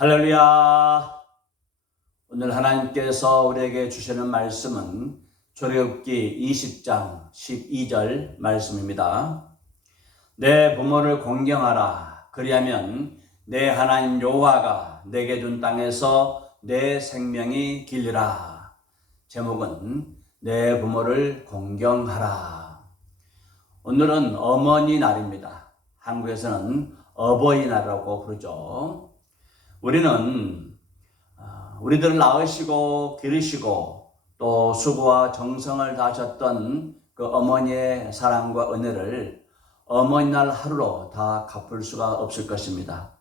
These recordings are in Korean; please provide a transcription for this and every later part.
할렐루야. 오늘 하나님께서 우리에게 주시는 말씀은 출애굽기 20장 12절 말씀입니다. 내 부모를 공경하라. 그리하면 내 하나님 여호와가 내게 준 땅에서 내 생명이 길리라. 제목은 내 부모를 공경하라. 오늘은 어머니 날입니다. 한국에서는 어버이날이라고 부르죠. 우리는 우리들을 낳으시고 기르시고 또 수고와 정성을 다하셨던 그 어머니의 사랑과 은혜를 어머니날 하루로 다 갚을 수가 없을 것입니다.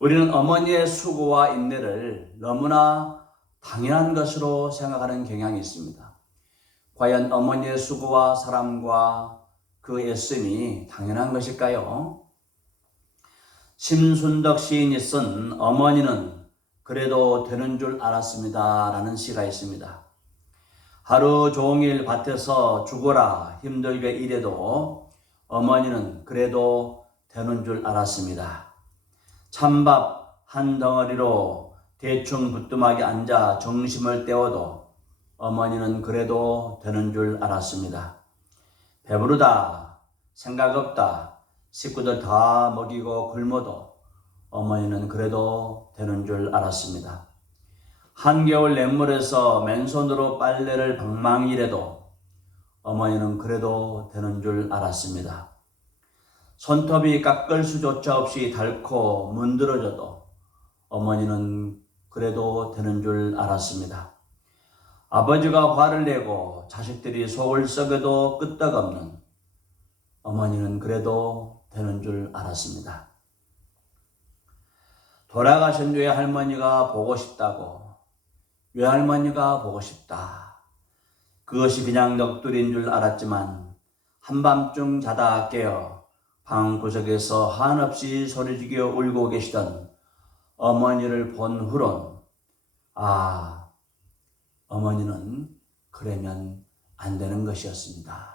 우리는 어머니의 수고와 인내를 너무나 당연한 것으로 생각하는 경향이 있습니다. 과연 어머니의 수고와 사랑과 그 애씀이 당연한 것일까요? 심순덕 시인이 쓴 어머니는 그래도 되는 줄 알았습니다 라는 시가 있습니다. 하루 종일 밭에서 죽어라 힘들게 일해도 어머니는 그래도 되는 줄 알았습니다. 찬밥 한 덩어리로 대충 부뚜막에 앉아 정심을 때워도 어머니는 그래도 되는 줄 알았습니다. 배부르다, 생각 없다, 식구들 다 먹이고 굶어도 어머니는 그래도 되는 줄 알았습니다. 한겨울 냇물에서 맨손으로 빨래를 방망이래도 어머니는 그래도 되는 줄 알았습니다. 손톱이 깎을 수조차 없이 닳고 문드러져도 어머니는 그래도 되는 줄 알았습니다. 아버지가 화를 내고 자식들이 속을 썩여도 끄떡없는 어머니는 그래도 되는 줄 알았습니다. 돌아가신 외할머니가 보고 싶다고, 외할머니가 보고 싶다. 그것이 그냥 넋두리인 줄 알았지만 한밤중 자다 깨어 방구석에서 한없이 소리지겨 울고 계시던 어머니를 본 후론 어머니는 그러면 안 되는 것이었습니다.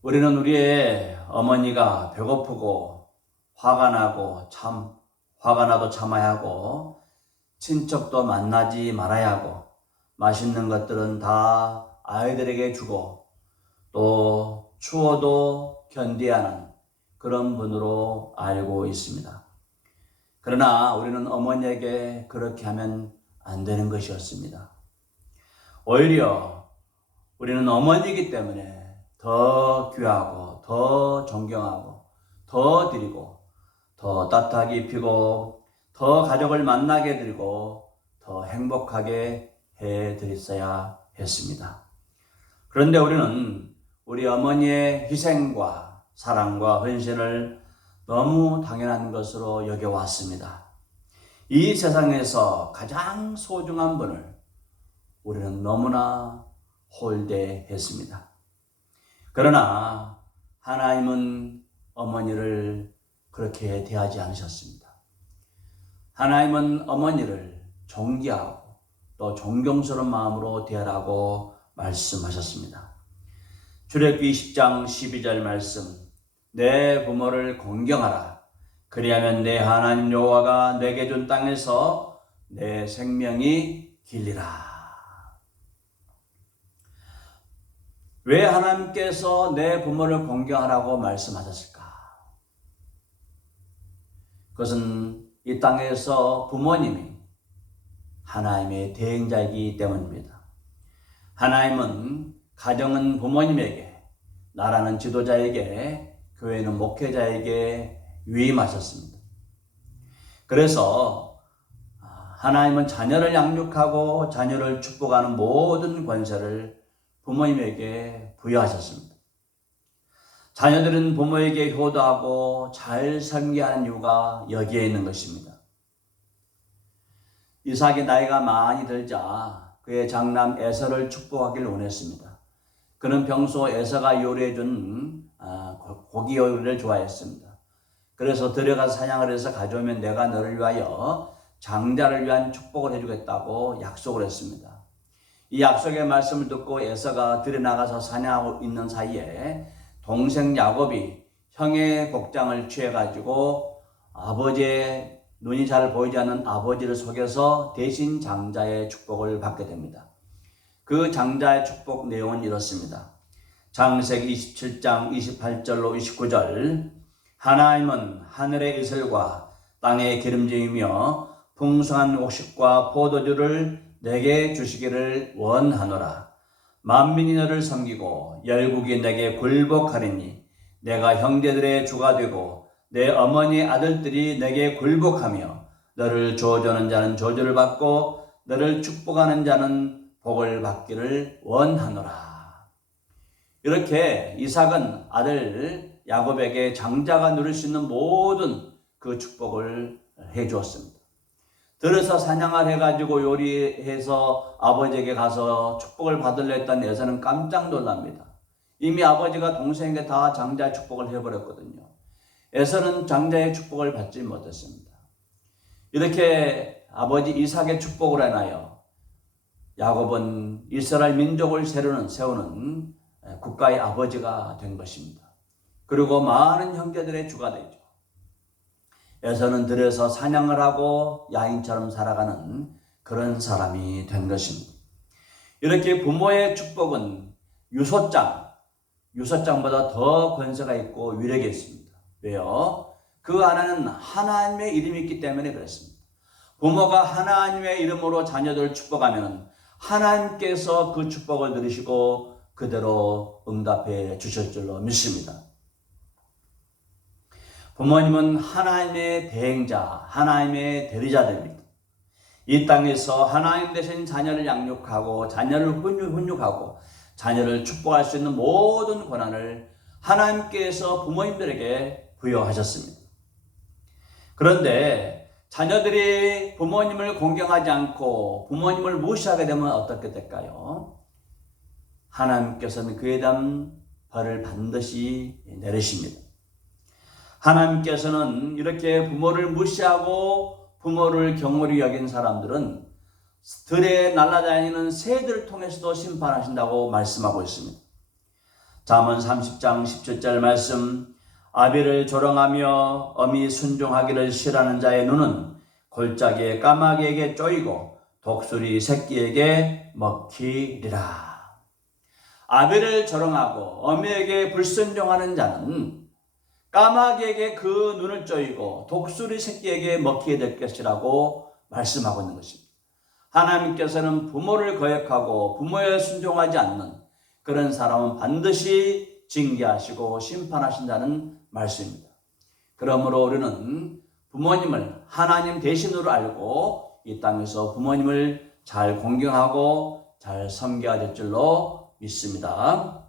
우리는 우리의 어머니가 배고프고 화가 나도 참아야 하고 친척도 만나지 말아야 하고 맛있는 것들은 다 아이들에게 주고 또 추워도 견뎌야 하는 그런 분으로 알고 있습니다. 그러나 우리는 어머니에게 그렇게 하면 안 되는 것이었습니다. 오히려 우리는 어머니이기 때문에 더 귀하고 더 존경하고 더 드리고 더 따뜻하게 입히고 더 가족을 만나게 해드리고 더 행복하게 해드렸어야 했습니다. 그런데 우리는 우리 어머니의 희생과 사랑과 헌신을 너무 당연한 것으로 여겨왔습니다. 이 세상에서 가장 소중한 분을 우리는 너무나 홀대했습니다. 그러나 하나님은 어머니를 그렇게 대하지 않으셨습니다. 하나님은 어머니를 존귀하고 또 존경스러운 마음으로 대하라고 말씀하셨습니다. 출애굽기 20장 12절 말씀, 내 부모를 공경하라. 그리하면 내 하나님 여호와가 내게 준 땅에서 내 생명이 길리라. 왜 하나님께서 내 부모를 공경하라고 말씀하셨을까? 그것은 이 땅에서 부모님이 하나님의 대행자이기 때문입니다. 하나님은 가정은 부모님에게, 나라는 지도자에게, 교회는 목회자에게 위임하셨습니다. 그래서 하나님은 자녀를 양육하고 자녀를 축복하는 모든 권세를 부모님에게 부여하셨습니다. 자녀들은 부모에게 효도하고 잘 섬기하는 이유가 여기에 있는 것입니다. 이삭이 나이가 많이 들자 그의 장남 에서를 축복하기를 원했습니다. 그는 평소 에서가 요리해준 고기 요리를 좋아했습니다. 그래서 들여가서 사냥을 해서 가져오면 내가 너를 위하여 장자를 위한 축복을 해주겠다고 약속을 했습니다. 이 약속의 말씀을 듣고 에서가 들여나가서 사냥하고 있는 사이에 동생 야곱이 형의 복장을 취해가지고 아버지의 눈이 잘 보이지 않는 아버지를 속여서 대신 장자의 축복을 받게 됩니다. 그 장자의 축복 내용은 이렇습니다. 창세기 27장 28절로 29절 하나님은 하늘의 이슬과 땅의 기름짐이며 풍성한 옥식과 포도주를 내게 주시기를 원하노라. 만민이 너를 섬기고 열국이 내게 굴복하리니 내가 형제들의 주가 되고 내 어머니의 아들들이 내게 굴복하며 너를 저주하는 자는 저주를 받고 너를 축복하는 자는 복을 받기를 원하노라. 이렇게 이삭은 아들 야곱에게 장자가 누릴 수 있는 모든 그 축복을 해 주었습니다. 들어서 사냥을 해가지고 요리해서 아버지에게 가서 축복을 받으려 했던 에서는 깜짝 놀랍니다. 이미 아버지가 동생에게 다 장자의 축복을 해버렸거든요. 에서는 장자의 축복을 받지 못했습니다. 이렇게 아버지 이삭의 축복을 인하여 야곱은 이스라엘 민족을 세우는 국가의 아버지가 된 것입니다. 그리고 많은 형제들의 주가 되죠. 에서는 들에서 사냥을 하고 야인처럼 살아가는 그런 사람이 된 것입니다. 이렇게 부모의 축복은 유소장보다 더 권세가 있고 위력이 있습니다. 왜요? 그 안에는 하나님의 이름이 있기 때문에 그렇습니다. 부모가 하나님의 이름으로 자녀들을 축복하면 하나님께서 그 축복을 누리시고 그대로 응답해 주실 줄로 믿습니다. 부모님은 하나님의 대행자, 하나님의 대리자들입니다. 이 땅에서 하나님 대신 자녀를 양육하고 자녀를 훈육하고 자녀를 축복할 수 있는 모든 권한을 하나님께서 부모님들에게 부여하셨습니다. 그런데 자녀들이 부모님을 공경하지 않고 부모님을 무시하게 되면 어떻게 될까요? 하나님께서는 그에 대한 벌을 반드시 내리십니다. 하나님께서는 이렇게 부모를 무시하고 부모를 경홀히 여긴 사람들은 들에 날아다니는 새들을 통해서도 심판하신다고 말씀하고 있습니다. 잠언 30장 17절 말씀, 아비를 조롱하며 어미 순종하기를 싫어하는 자의 눈은 골짜기에 까마귀에게 쪼이고 독수리 새끼에게 먹히리라. 아비를 조롱하고 어미에게 불순종하는 자는 까마귀에게 그 눈을 쪼이고 독수리 새끼에게 먹히게 될 것이라고 말씀하고 있는 것입니다. 하나님께서는 부모를 거역하고 부모에 순종하지 않는 그런 사람은 반드시 징계하시고 심판하신다는 말씀입니다. 그러므로 우리는 부모님을 하나님 대신으로 알고 이 땅에서 부모님을 잘 공경하고 잘 섬겨야 될 줄로 믿습니다.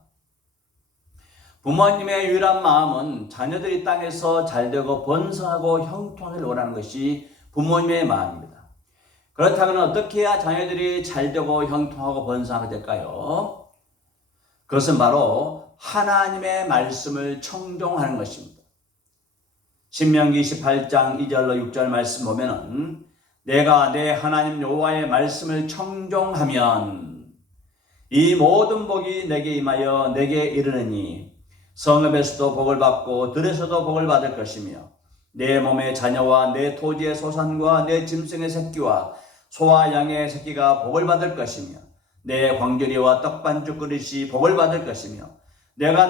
부모님의 유일한 마음은 자녀들이 땅에서 잘되고 번성하고 형통하기를 원하는 것이 부모님의 마음입니다. 그렇다면 어떻게 해야 자녀들이 잘되고 형통하고 번성하게 될까요? 그것은 바로 하나님의 말씀을 청종하는 것입니다. 신명기 28장 2절로 6절 말씀 보면은 내가 내 하나님 여호와의 말씀을 청종하면 이 모든 복이 내게 임하여 내게 이르느니 성읍에서도 복을 받고 들에서도 복을 받을 것이며 내 몸의 자녀와 내 토지의 소산과 내 짐승의 새끼와 소와 양의 새끼가 복을 받을 것이며 내 광주리와 떡반죽 그릇이 복을 받을 것이며 내가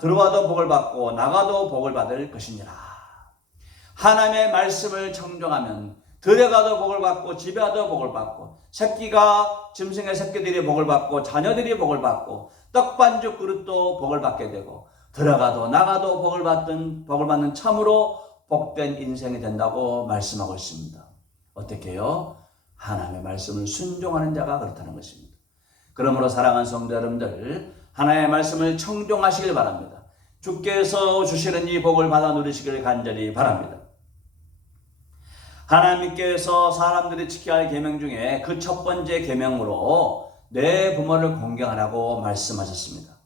들어와도 복을 받고 나가도 복을 받을 것이니라. 하나님의 말씀을 청종하면 들에 가도 복을 받고 집에 가도 복을 받고 짐승의 새끼들이 복을 받고 자녀들이 복을 받고 떡반죽 그릇도 복을 받게 되고 들어가도 나가도 복을 받는 참으로 복된 인생이 된다고 말씀하고 있습니다. 어떻게 해요? 하나님의 말씀을 순종하는 자가 그렇다는 것입니다. 그러므로 사랑하는 성도 여러분들, 하나님의 말씀을 청종하시길 바랍니다. 주께서 주시는 이 복을 받아 누리시길 간절히 바랍니다. 하나님께서 사람들이 지켜야 할 계명 중에 그 첫 번째 계명으로 내 부모를 공경하라고 말씀하셨습니다.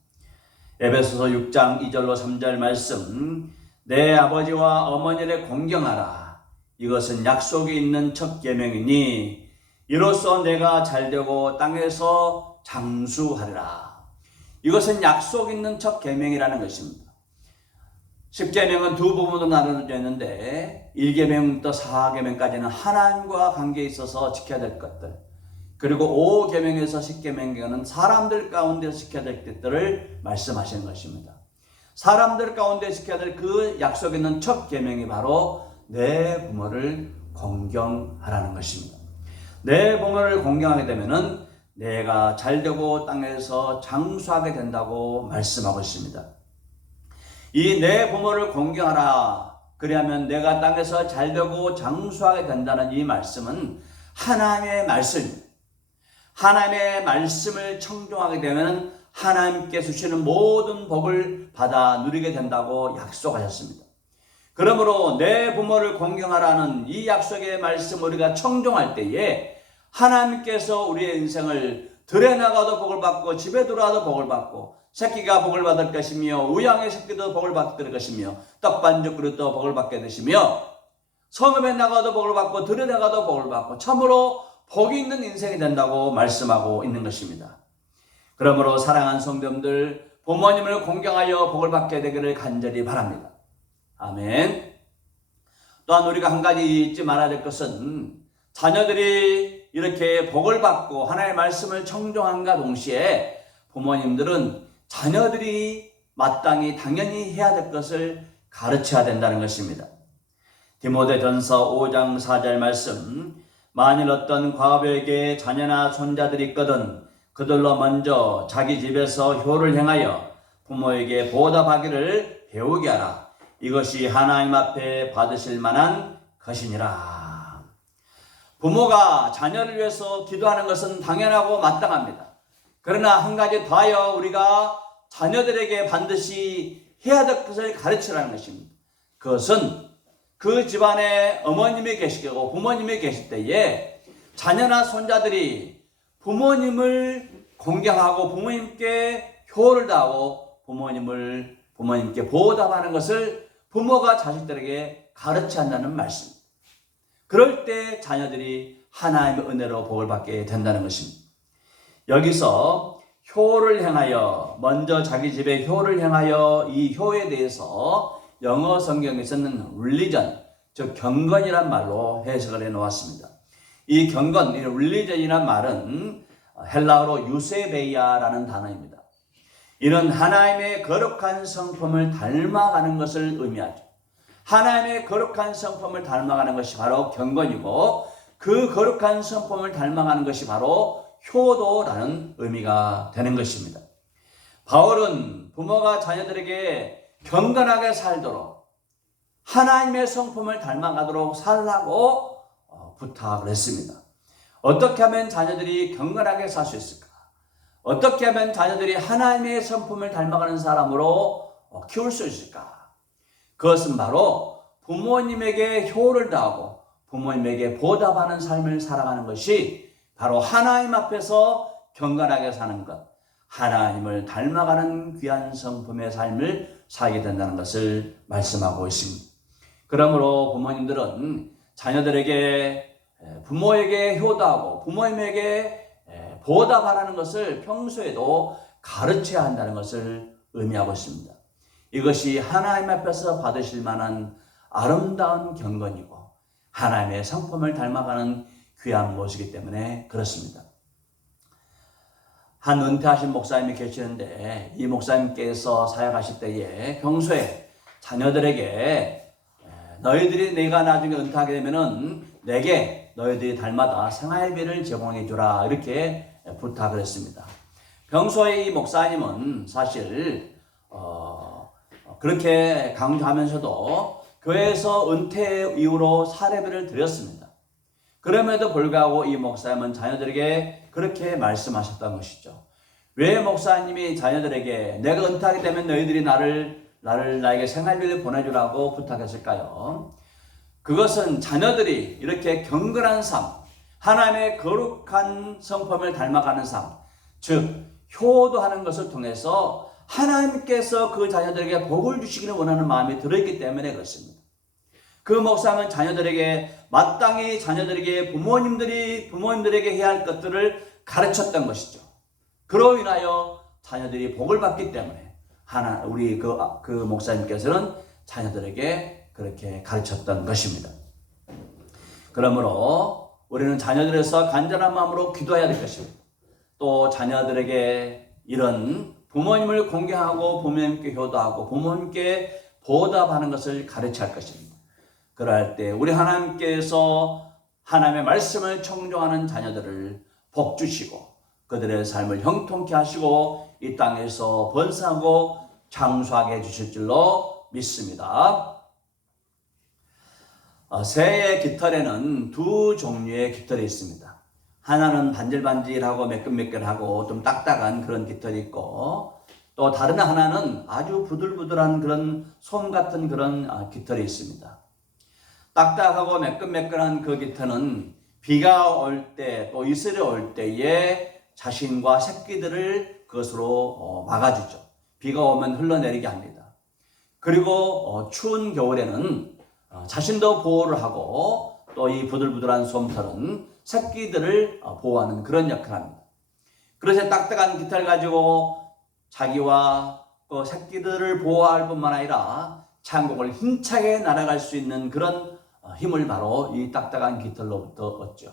에베소서 6장 2절로 3절 말씀, 내 아버지와 어머니를 공경하라. 이것은 약속이 있는 첫 계명이니 이로써 내가 잘되고 땅에서 장수하리라. 이것은 약속 있는 첫 계명이라는 것입니다. 10계명은 두 부분으로 나눠져 있는데 1계명부터 4계명까지는 하나님과 관계에 있어서 지켜야 될 것들, 그리고 5계명에서 10계명에는 사람들 가운데 지켜야 될 것들을 말씀하시는 것입니다. 사람들 가운데 지켜야 될 그 약속 있는 첫 계명이 바로 내 부모를 공경하라는 것입니다. 내 부모를 공경하게 되면은 내가 잘되고 땅에서 장수하게 된다고 말씀하고 있습니다. 이 내 부모를 공경하라, 그리하면 내가 땅에서 잘되고 장수하게 된다는 이 말씀은 하나님의 말씀입니다. 하나님의 말씀을 청종하게 되면 하나님께 주시는 모든 복을 받아 누리게 된다고 약속하셨습니다. 그러므로 내 부모를 공경하라는 이 약속의 말씀 우리가 청종할 때에 하나님께서 우리의 인생을 들에 나가도 복을 받고 집에 들어와도 복을 받고 새끼가 복을 받을 것이며 우양의 새끼도 복을 받을 것이며 떡반죽 그릇도 복을 받게 되시며 성읍에 나가도 복을 받고 들에 나가도 복을 받고 참으로 복이 있는 인생이 된다고 말씀하고 있는 것입니다. 그러므로 사랑하는 성도님들, 부모님을 공경하여 복을 받게 되기를 간절히 바랍니다. 아멘. 또한 우리가 한 가지 잊지 말아야 될 것은 자녀들이 이렇게 복을 받고 하나님의 말씀을 청종함과 동시에 부모님들은 자녀들이 마땅히 당연히 해야 될 것을 가르쳐야 된다는 것입니다. 디모데전서 5장 4절 말씀, 만일 어떤 과부에게 자녀나 손자들이 있거든 그들로 먼저 자기 집에서 효를 행하여 부모에게 보답하기를 배우게 하라. 이것이 하나님 앞에 받으실 만한 것이니라. 부모가 자녀를 위해서 기도하는 것은 당연하고 마땅합니다. 그러나 한 가지 더하여 우리가 자녀들에게 반드시 해야 될 것을 가르치라는 것입니다. 그것은 그 집안에 어머님이 계시고 부모님이 계실 때에 자녀나 손자들이 부모님을 공경하고 부모님께 효를 다하고 부모님께 보답하는 것을 부모가 자식들에게 가르쳐야 한다는 말씀입니다. 그럴 때 자녀들이 하나님의 은혜로 복을 받게 된다는 것입니다. 여기서 효를 행하여, 먼저 자기 집에 효를 행하여, 이 효에 대해서 영어 성경에서는 religion, 즉 경건이란 말로 해석을 해 놓았습니다. 이 경건, 이 religion이란 말은 헬라어로 유세베이아라는 단어입니다. 이는 하나님의 거룩한 성품을 닮아가는 것을 의미하죠. 하나님의 거룩한 성품을 닮아가는 것이 바로 경건이고, 그 거룩한 성품을 닮아가는 것이 바로 효도라는 의미가 되는 것입니다. 바울은 부모가 자녀들에게 경건하게 살도록 하나님의 성품을 닮아가도록 살라고 부탁을 했습니다. 어떻게 하면 자녀들이 경건하게 살 수 있을까? 어떻게 하면 자녀들이 하나님의 성품을 닮아가는 사람으로 키울 수 있을까? 그것은 바로 부모님에게 효를 다하고 부모님에게 보답하는 삶을 살아가는 것이 바로 하나님 앞에서 경건하게 사는 것, 하나님을 닮아가는 귀한 성품의 삶을 살게 된다는 것을 말씀하고 있습니다. 그러므로 부모님들은 자녀들에게 부모에게 효도하고 부모님에게 보답하라는 것을 평소에도 가르쳐야 한다는 것을 의미하고 있습니다. 이것이 하나님 앞에서 받으실 만한 아름다운 경건이고 하나님의 성품을 닮아가는 귀한 모습이기 때문에 그렇습니다. 한 은퇴하신 목사님이 계시는데 이 목사님께서 사역하실 때에 평소에 자녀들에게 너희들이 내가 나중에 은퇴하게 되면은 내게 너희들이 닮아다 생활비를 제공해 주라 이렇게 부탁을 했습니다. 평소에 이 목사님은 사실 그렇게 강조하면서도 교회에서 은퇴 이후로 사례비를 드렸습니다. 그럼에도 불구하고 이 목사님은 자녀들에게 그렇게 말씀하셨던 것이죠. 왜 목사님이 자녀들에게 내가 은퇴하게 되면 너희들이 나에게 생활비를 보내주라고 부탁했을까요? 그것은 자녀들이 이렇게 경건한 삶, 하나님의 거룩한 성품을 닮아가는 삶, 즉 효도하는 것을 통해서 하나님께서 그 자녀들에게 복을 주시기를 원하는 마음이 들어있기 때문에 그렇습니다. 그 목사는 자녀들에게 마땅히 자녀들에게 부모님들에게 해야 할 것들을 가르쳤던 것이죠. 그로 인하여 자녀들이 복을 받기 때문에 우리 그 목사님께서는 자녀들에게 그렇게 가르쳤던 것입니다. 그러므로 우리는 자녀들에서 간절한 마음으로 기도해야 될 것입니다. 또 자녀들에게 이런 부모님을 공경하고 부모님께 효도하고 부모님께 보답하는 것을 가르쳐야 할 것입니다. 그럴 때 우리 하나님께서 하나님의 말씀을 청종하는 자녀들을 복 주시고 그들의 삶을 형통케 하시고 이 땅에서 번성하고 장수하게 해주실 줄로 믿습니다. 새의 깃털에는 두 종류의 깃털이 있습니다. 하나는 반질반질하고 매끈매끈하고 좀 딱딱한 그런 깃털이 있고 또 다른 하나는 아주 부들부들한 그런 솜 같은 그런 깃털이 있습니다. 딱딱하고 매끈매끈한 그 깃털은 비가 올 때 또 이슬이 올 때에 자신과 새끼들을 그것으로 막아주죠. 비가 오면 흘러내리게 합니다. 그리고 추운 겨울에는 자신도 보호를 하고 또 이 부들부들한 솜털은 새끼들을 보호하는 그런 역할을 합니다. 그래서 딱딱한 깃털 가지고 자기와 또 새끼들을 보호할 뿐만 아니라 천국을 힘차게 날아갈 수 있는 그런 힘을 바로 이 딱딱한 깃털로부터 얻죠.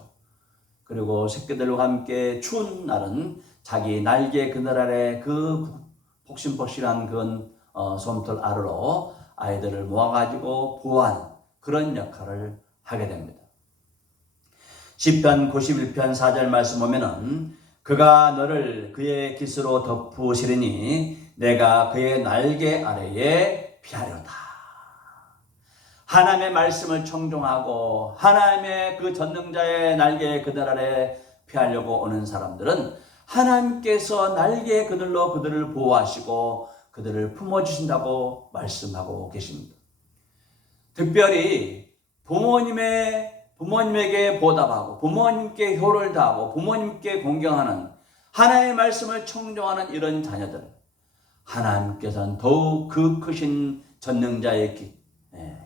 그리고 새끼들과 함께 추운 날은 자기 날개 그늘 아래 그 폭신폭신한 그런 솜털 아래로 아이들을 모아가지고 보호하는 그런 역할을 하게 됩니다. 시편 91편 4절 말씀 보면은 그가 너를 그의 깃으로 덮으시리니 내가 그의 날개 아래에 피하려다. 하나님의 말씀을 청종하고 하나님의 그 전능자의 날개 그늘 아래 피하려고 오는 사람들은 하나님께서 날개 그늘로 그들을 보호하시고 그들을 품어주신다고 말씀하고 계십니다. 특별히 부모님에게 보답하고 부모님께 효를 다하고 부모님께 공경하는 하나님의 말씀을 청종하는 이런 자녀들, 하나님께서는 더욱 그 크신 전능자의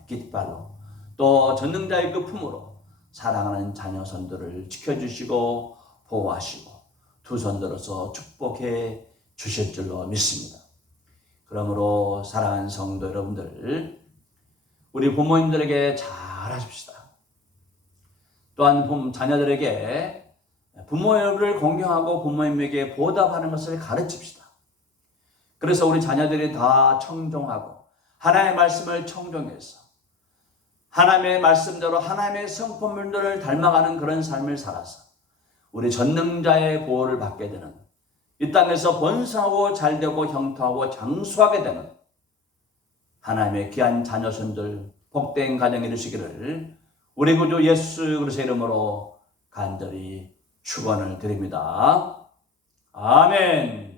깃발로 또 전능자의 그 품으로 사랑하는 자녀손들을 지켜주시고 보호하시고 두 손 들어서 축복해 주실 줄로 믿습니다. 그러므로 사랑하는 성도 여러분들, 우리 부모님들에게 잘하십시다. 또한 자녀들에게 부모를 공경하고 부모님에게 보답하는 것을 가르칩시다. 그래서 우리 자녀들이 다 청종하고 하나님의 말씀을 청종해서 하나님의 말씀대로 하나님의 성품들을 닮아가는 그런 삶을 살아서 우리 전능자의 보호를 받게 되는 이 땅에서 번성하고 잘되고 형통하고 장수하게 되는 하나님의 귀한 자녀손들 복된 가정이 되시기를 우리 구주 예수 그리스도의 이름으로 간절히 축원을 드립니다. 아멘.